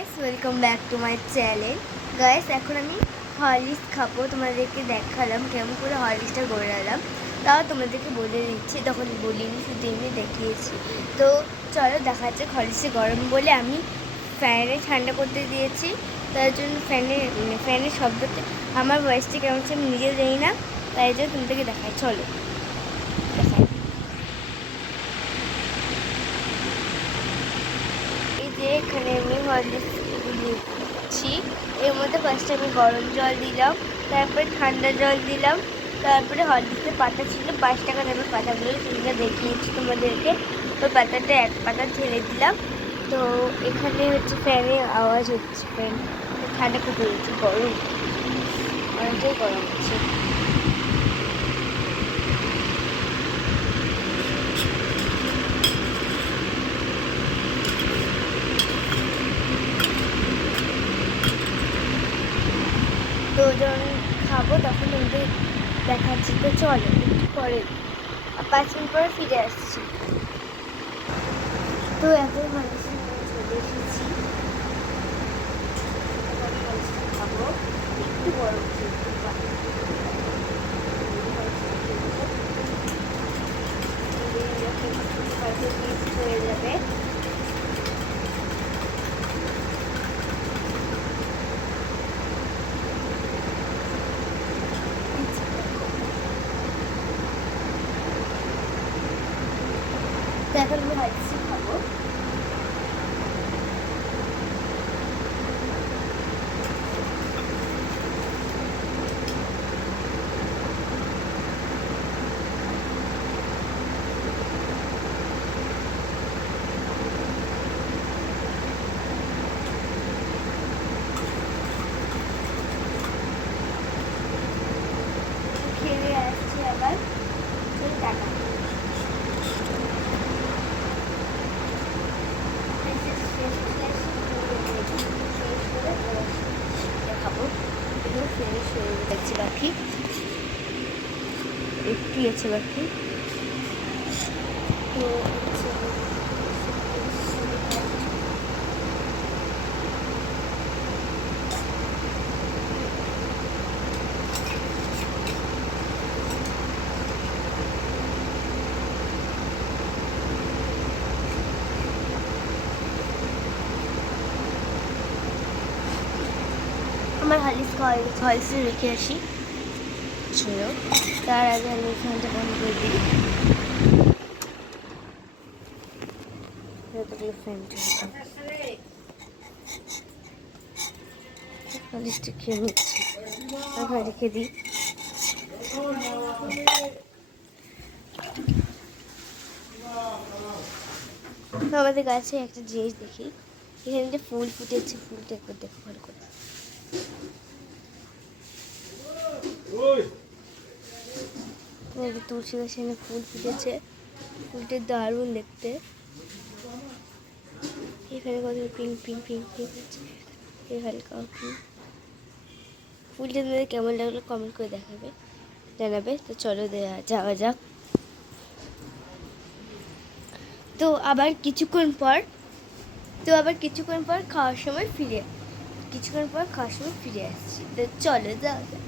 Guys welcome back to my channel. Guys এখন আমি Horlicks খাবো, তোমাদেরকে দেখালাম কেমন করে হরলিক্সটা গড়ালাম, তাও তোমাদেরকে বলে দিচ্ছি, তখন বলিনি, শুধু এমনি দেখিয়েছি। তো চলো দেখা যাচ্ছে। হরলিক্সে গরম বলে আমি ফ্যানে ঠান্ডা করতে দিয়েছি, তার জন্য ফ্যানের শব্দতে আমার ভয়েসটা কেমন হচ্ছে আমি নিজেও জানি না, তাই জন্য তোমাদেরকে দেখাই। চলো দেখাই। এই যে এখানে আমি হরলিক্স দিচ্ছি, এর মধ্যে ফার্স্টে আমি গরম জল দিলাম, তারপরে ঠান্ডা জল দিলাম, তারপরে হরলিক্সের পাতা ছিল 5 টাকা দামের পাতাগুলো, সেগুলো দেখিয়েছি তোমাদেরকে। ওই পাতাটা এক পাতা ঢেলে দিলাম। তো এখানে হচ্ছে ফ্যানের আওয়াজ হচ্ছে, ফ্যান ঠান্ডা খুব হয়েছে, গরম অনেকটাই গরম হচ্ছে। তো যখন খাবো তখন তোমাদের দেখাচ্ছি। তো চলো একটু পরে 5 মিনিট পরে ফিরে আসছি। তো এখন মানুষের চলে এসেছি, খাবো একটু গরম হয়ে যাবে। তো এখন আমি হাইসি খাবো। খেয়ে আসছি আবার, টাকা খাবো। এগুলো ফ্রেশ হয়ে যাচ্ছে, বাকি একটু আছে বাকি। তো আমার হরলিক্স রেখে আসি ছিল, তার আগে আমি ফ্যানটা বন্ধ করে দিই, যতগুলো ফ্যান হরলিক্সটা খেয়ে নিচ্ছি, তারপর রেখে দিই। আমাদের গাছে একটা জিনিস দেখি, এখানে যে ফুল ফুটেছে, ফুলটা একবার দেখো ভালো করে। তুলসী গাছে এখানে ফুল ফুটেছে, ফুলটা দারুণ দেখতে। এখানে কত পিঙ্ক পিঙ্ক পিঙ্ক পিঙ্ক আছে, হালকা পিঙ্ক। ফুলটা তোমাদের কেমন লাগলো কমেন্ট করে জানাবে। তো চলো যাওয়া যাক। তো আবার কিছুক্ষণ পর খাওয়ার সময় ফিরে আসছি। তো চলো যাওয়া যাক।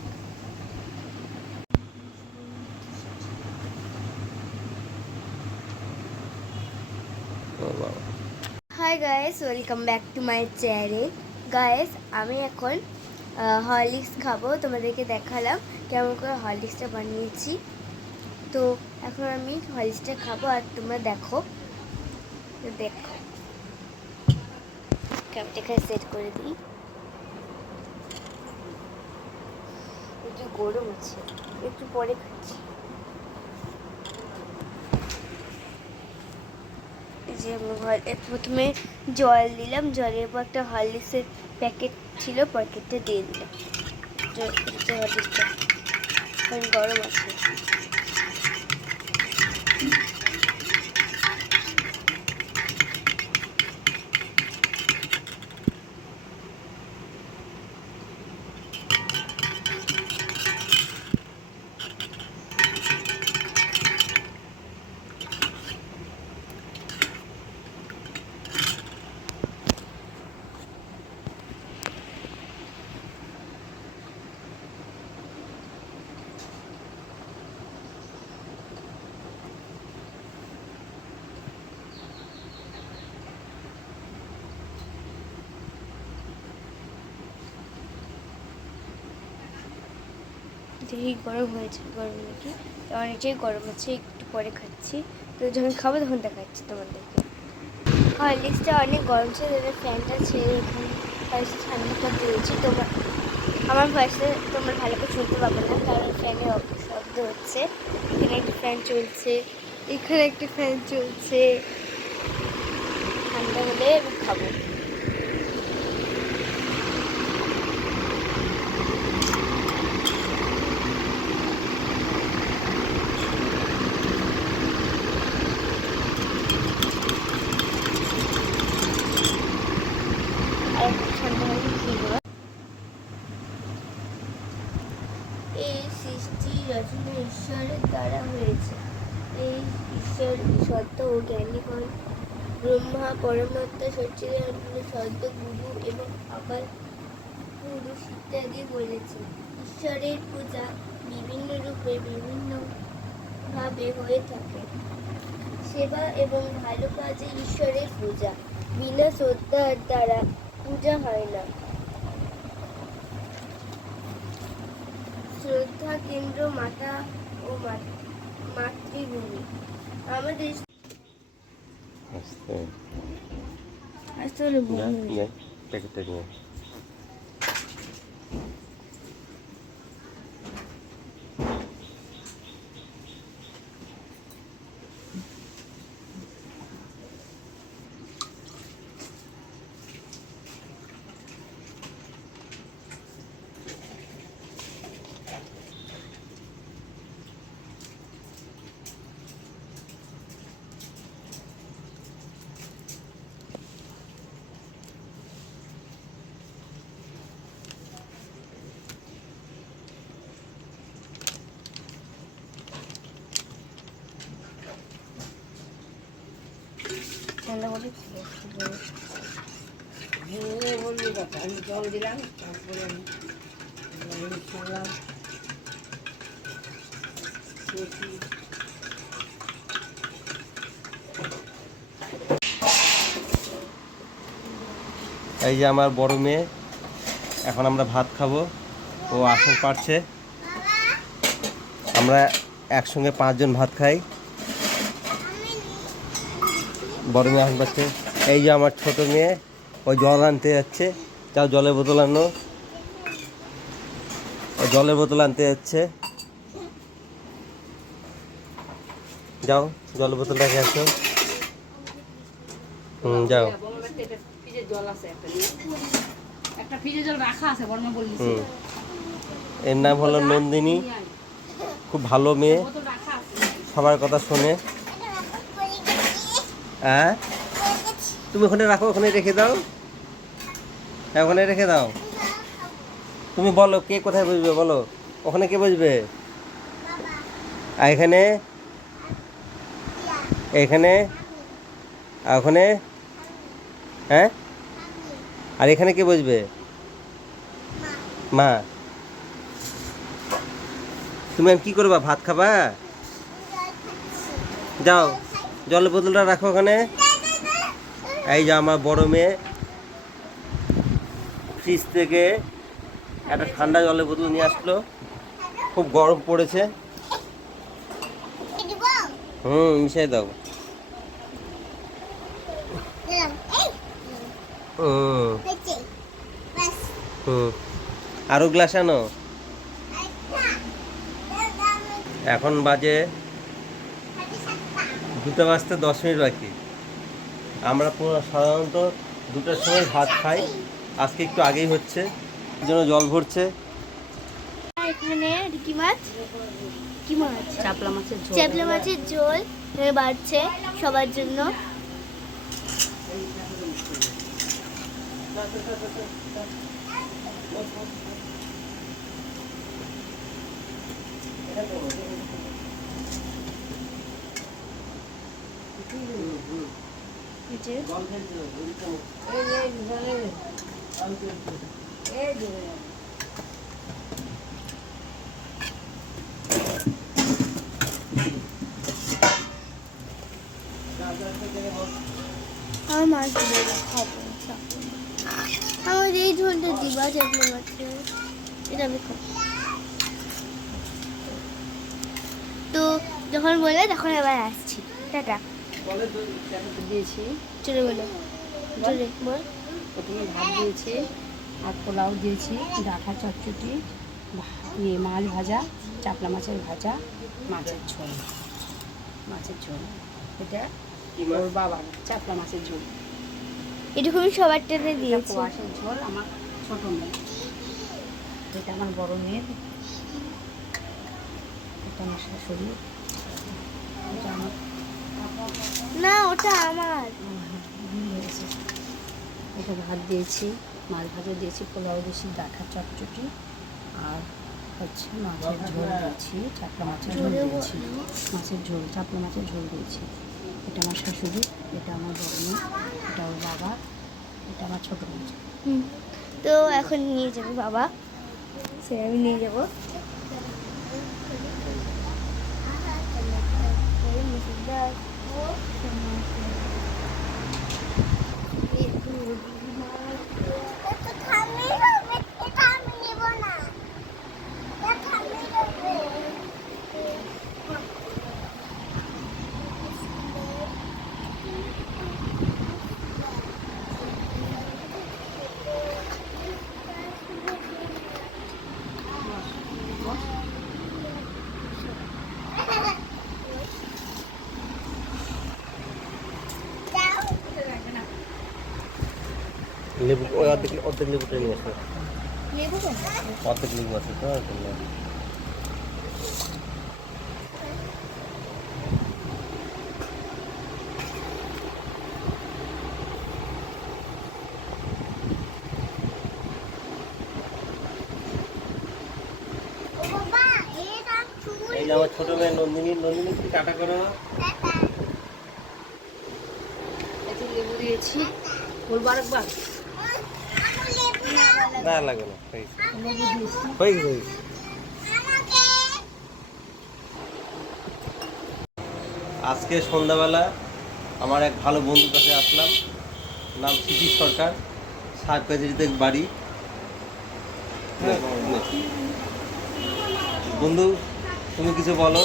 Hi guys, welcome back to my channel. Guys আমি এখন হরলিক্স খাবো, তোমাদেরকে দেখালাম কেমন করে হরলিক্সটা বানিয়েছি। তো এখন আমি হরলিক্সটা খাবো, আর তোমরা দেখো ক্যাপটা এখানে সেট করে দিই। একটু গরম আছে, একটু পরে খাচ্ছি। যে প্রথমে জল দিলাম, জলের পর একটা হরলিক্সের প্যাকেট ছিল, প্যাকেটটা দিয়ে দিলাম। হরলিক্সটা গরম আছে। দেখি গরম হয়েছে, গরম নাকি, অনেকটাই গরম আছে, একটু পরে খাচ্ছি। তো যখন খাবো তখন দেখাচ্ছি তোমাদেরকে। হরলিক্সটা অনেক গরম ছিল, ফ্যানটা ছেড়ে এখানে ফার্স্ট ঠান্ডা করতে দিয়েছি। আমার ভয়েসে তোমরা ভালো করে শুনতে পাবে না, কারণ ফ্যানের শব্দ হচ্ছে। এখানে একটা ফ্যান চলছে, এখানে একটা ফ্যান চলছে। ঠান্ডা হলে আমি খাবো। এই সৃষ্টি রচনা ঈশ্বরের দ্বারা হয়েছে। এই ঈশ্বর সত্য ও জ্ঞানী হন ব্রহ্মা, পরমাত্মা, সচ্চিদানন্দ, সদ্য গুরু এবং আকাল পুরুষ ইত্যাদি বলেছে। ঈশ্বরের পূজা বিভিন্ন রূপে বিভিন্ন ভাবে হয়ে থাকে। সেবা এবং ভালো কাজে ঈশ্বরের পূজা, বিনা শ্রদ্ধার দ্বারা পূজা হয় না। শ্রদ্ধা কেন্দ্র মাতা ও মাতৃভূমি। আমাদের আসলে আমি জল দিলাম, তারপরে এই যে আমার বড় মেয়ে, এখন আমরা ভাত খাবো। ও আসন পাড়ছে। আমরা একসঙ্গে 5 জন ভাত খাই। বড় মেয়ে আসন পাচ্ছে। এই যে আমার ছোট মেয়ে, ওই জল আনতে যাচ্ছে। যাও জলের বোতল আনো। ও জলের বোতল আনতে যাচ্ছে। যাও জলের বোতল রেখে আসো। যাও। এর নাম হলো নন্দিনী, খুব ভালো মেয়ে, সবার কথা শোনে। হ্যাঁ, তুমি ওখানে রাখো, ওখানে রেখে দাও। হ্যাঁ, ওখানে রেখে দাও। তুমি বলো কে কোথায় বসবে, বলো ওখানে কে বসবে। এখানে, এখানে, ওখানে, হ্যাঁ, আর এখানে কে বসবে। মা। তুমি আর কি করবা, ভাত খাবা। যাও জলের বোতলটা রাখো ওখানে। এই যে আমার বড় মেয়ে ফ্রিজ থেকে একটা ঠান্ডা জলের বোতল নিয়ে আসলো। খুব গরম পড়েছে। মিশিয়ে দাও। আরো গ্লাস আনো। এখন বাজে 2টা বাজতে 10 মিনিট বাকি। আমরা সাধারণত 2টার সময় ভাত খাই, আজকে একটু আগেই হচ্ছে, এই জন্য জল ভরছে। এখানে কি মাছ, কি মাছ, চাপলা মাছের ঝোল বাড়ছে সবার জন্য। আমার মাছ দেবে খাবো, আমার এই ঝোলটা দিবা চাপলা মাছের, এটা আমি খাবো। যখন বললে তখন এবার আসছি। টাটা। দিয়েছি চলে বলো, চলে বল। প্রথমে ভাত দিয়েছি আর পোলাও দিয়েছি, ডাঁটা চটচটি, মাছ ভাজা, চাপলা মাছের ভাজা, মাছের ঝোল। মাছের ঝোল এটা ওর বাবার চাপলা মাছের ঝোল। এটুকু আমি সবার টেনে এটা দিয়েছি। কোয়াশের ঝোল আমার ছোটো মেয়ে, এটা আমার বড় মেয়ের, এটা আমার শাশুড়ি, এটা আমার না, ওটা আমার। হয়েছে। এটা ভাত দিয়েছি, মাছ ভাজা দিয়েছি, পোলাও দিয়েছি, ডাঁটা চটচটি আর হচ্ছে মাছের ঝোল দিয়েছি, চাপলা মাছের ঝোল দিয়েছি, মাছের ঝোল, চাপলা মাছের ঝোল দিয়েছি। এটা আমার শাশুড়ি, এটা আমার বড় মেয়ে, এটা ওর বাবা, এটা আমার ছোটো মেয়ে। তো এখন নিয়ে যাবে বাবা, সে আমি নিয়ে যাবো। লেবু ওই অর্ধেক অর্ধেক লেবুটা নিয়ে আসো। লেবু কেন? অর্ধেক লেবু আছে তো ওই জন্য। এই যে আমার ছোট মেয়ে নন্দিনী, নন্দিনী একটু টাটা করো। একটু লেবু দিয়েছি, বলবো আরেকবার? না লাগবে না, হয়ে গেছে। লেবু দিয়েছি। হয়ে গেছে, হয়ে গেছে। আজকে সন্ধ্যাবেলা আমার এক ভালো বন্ধুর কাছে আসলাম, নাম সিটি সরকার, সাহেবকাজিতে বাড়ি। বন্ধু তুমি কিছু বলো।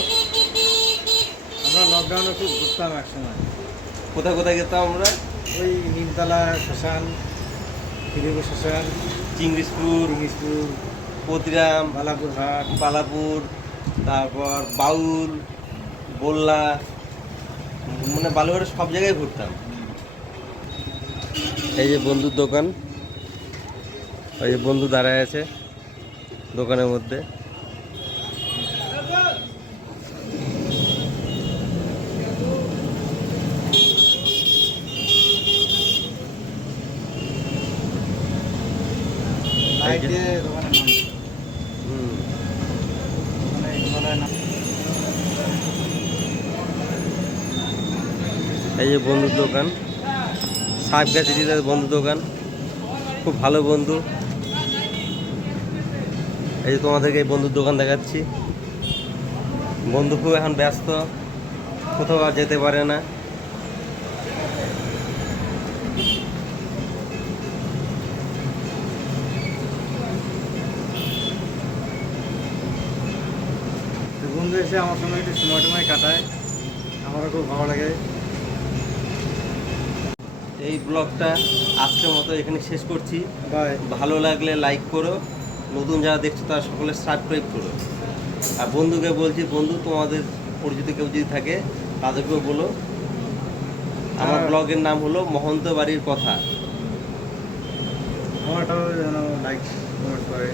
আমরা লকডাউনে খুব ঘুরতাম একসময়। কোথায় কোথায় যেতাম আমরা? ওই নিমতলা শ্মশান, ফিরিগো শ্মশান, চিংড়িসপুর, ইংলিশপুর, পতিরাম, বালাপুর হাট, পালাপুর, তারপর বাউল, বল্লা, মানে বালুঘাটে সব জায়গায় ঘুরতাম। এই যে বন্ধুর দোকান, ওই যে বন্ধু দাঁড়ায় আছে দোকানের মধ্যে। লাইট দিয়ে দোকানের নাম, হুম। দোকানের নাম। এই যে বন্ধুর দোকান, সাহেবগাছিতে বন্ধুর দোকান, খুব ভালো বন্ধু। এই যে তোমাদেরকে এই বন্ধুর দোকান দেখাচ্ছি। বন্ধু খুব এখন ব্যস্ত, কোথাও আর যেতে পারে না। তো বন্ধু এসে আমার সঙ্গে একটু সময় টময় কাটায়, আমারও খুব ভালো লাগে। এই ব্লগটা আজকের মতো এখানে শেষ করছি। বাই। ভালো লাগলে লাইক করো, নতুন যারা দেখছো তারা সকলে সাবস্ক্রাইব করো। আর বন্ধুকে বলছি, বন্ধু তোমাদের পরিচিত কেউ যদি থাকে তাদেরকেও বলো। আমার ব্লগের নাম হলো মহন্ত বাড়ির কথা। আমারটাও যেন লাইক কমেন্ট করে।